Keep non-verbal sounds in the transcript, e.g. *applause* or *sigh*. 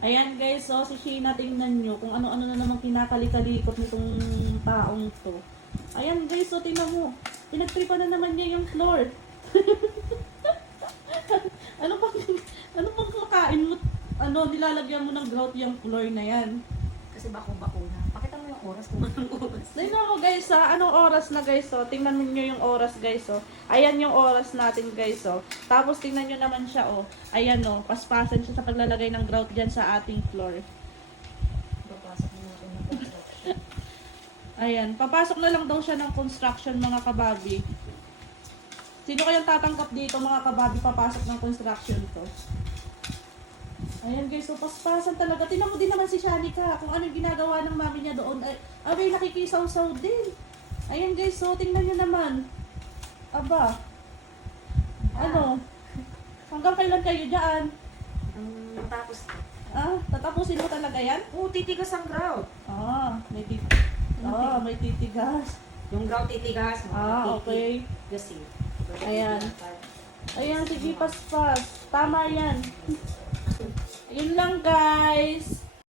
Ayan guys, so si Sheena tingnan nyo kung ano-ano na naman kinakalikot nitong taong to. Ayan guys, so tingnan mo. Pinagtripa na naman niya yung floor. *laughs* ano pang ano pang kakain mo? Ano, nilalagyan mo ng grout yung floor na yan. Kasi bako-bako na. Yung oras kung anong oras. Mo guys ha, anong oras na guys oh. Tingnan nyo yung oras guys oh. Ayan yung oras natin guys oh. Tapos tingnan nyo naman siya oh. Ayan oh, paspasan siya sa paglalagay ng grout dyan sa ating floor. Papasok mo natin ng construction. *laughs* Ayan, papasok na lang daw siya ng construction mga kababi. Sino kayang tatanggap dito mga kababi papasok ng construction to? Ayan guys, so paspasan talaga. Tingnan mo din naman si Shanika kung ano yung ginagawa ng mami niya doon. Ay, abay, nakikisaw-saw din. Ayan guys, so tingnan nyo naman. Aba, ano? Hanggang kailan kayo dyan? Ang matapos. Ah, tatapusin mo talaga yan? Oo, titigas ang grout. Ah, may tit ah, may titigas. Yung grout titigas. mga Ah, okay. Kasi. Ayan. Ayan, sige, paspas. Tama yan. Ayun lang, guys.